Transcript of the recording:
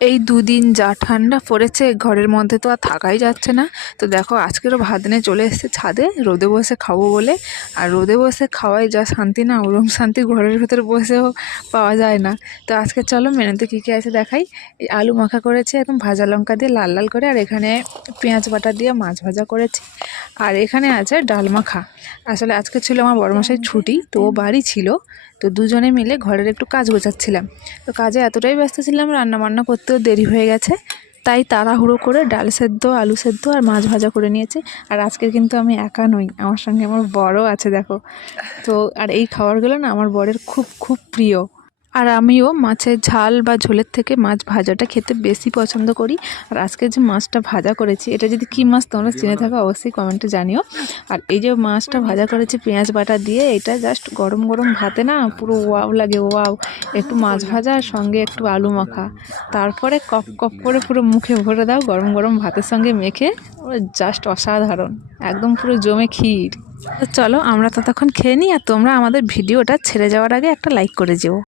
এই দুদিন যা ঠান্ডা পড়েছে ঘরের মধ্যে তো আর থাকাই যাচ্ছে না। তো দেখো আজকেরও ভাত নিয়ে চলে এসেছে ছাদে রোদে বসে খাবো বলে। আর রোদে বসে খাওয়াই যা শান্তি না, ওরম শান্তি ঘরের ভেতরে বসেও পাওয়া যায় না। তো আজকে চলো মেনুতে কী কী আছে দেখাই। এই আলু মাখা করেছে একদম ভাজা লঙ্কা দিয়ে লাল লাল করে, আর এখানে পেঁয়াজ বাটা দিয়ে মাছ ভাজা করেছি। আর এখানে আছে ডাল মাখা। আসলে আজকে ছিল আমার বড়মশাই ছুটি, তো ও বাড়ি ছিল। তো দুজনে মিলে ঘরের একটু কাজ গোছাচ্ছিলাম। তো কাজে এতটাই ব্যস্ত ছিলাম, রান্না বান্না করতেও দেরি হয়ে গেছে। তাই তাড়াহুড়ো করে ডাল সেদ্ধ, আলু সেদ্ধ আর মাছ ভাজা করে নিয়েছি। আর আজকে কিন্তু আমি একা নই, আমার সঙ্গে আমার বরও আছে দেখো। তো আর এই খাবারগুলো না আমার বরের খুব খুব প্রিয়। আর আমিও মাছের ঝাল বা ঝোলের থেকে মাছ ভাজাটা খেতে বেশি পছন্দ করি। আর আজকে যে মাছটা ভাজা করেছি, এটা যদি কী মাছ তোমরা চিনে থাকো অবশ্যই কমেন্টে জানিও। আর এই যে মাছটা ভাজা করেছি পেঁয়াজ বাটা দিয়ে, এটা জাস্ট গরম গরম ভাতে না পুরো ওয়াও লাগে, ওয়াও। একটু মাছ ভাজা আর সঙ্গে একটু আলু মাখা, তারপরে কপ কপ করে পুরো মুখে ভরে দাও গরম গরম ভাতের সঙ্গে মেখে, জাস্ট অসাধারণ, একদম পুরো জমে ক্ষীর। তো চলো আমরা ততক্ষণ খেয়ে নিই, আর তোমরা আমাদের ভিডিওটা ছেড়ে যাওয়ার আগে একটা লাইক করে যেও।